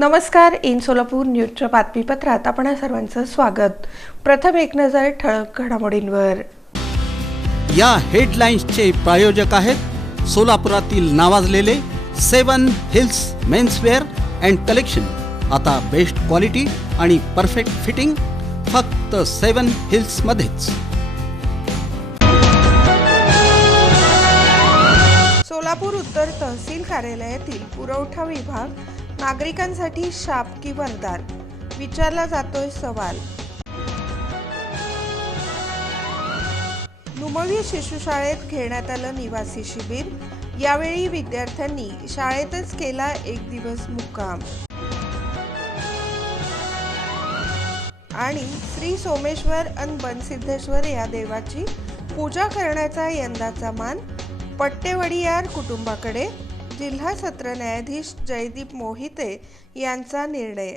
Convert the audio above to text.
नमस्कार. इन सोलापूर न्यूजच्या बातमीपत्रात आपण सर्वांचं स्वागत. प्रथम एक नजर ठळक घडामोडींवर. या हेडलाईन्सचे प्रायोजक आहेत सोलापुरातील नावाजलेले 7 हिल्स मेन्सवेअर अँड कलेक्शन. आता बेस्ट क्वालिटी आणि परफेक्ट फिटिंग फक्त 7 हिल्स मध्येच. सोलापूर उत्तर तहसील कार्यालयातील पुरवठा विभाग नागरिकांसाठी शाप की वरदान, विचारला जातोय सवाल. नुमवी शिशुशाळेत घेण्यात आलं निवासी शिबिर. यावेळी विद्यार्थ्यांनी शाळेतच केला एक दिवस मुक्काम. आणि श्री सोमेश्वर अन बनसिद्धेश्वर या देवाची पूजा करण्याचा यंदाचा मान पट्टेवडियार कुटुंबाकडे. जिल्हा सत्र न्यायाधीश जयदीप मोहिते यांचा निर्णय.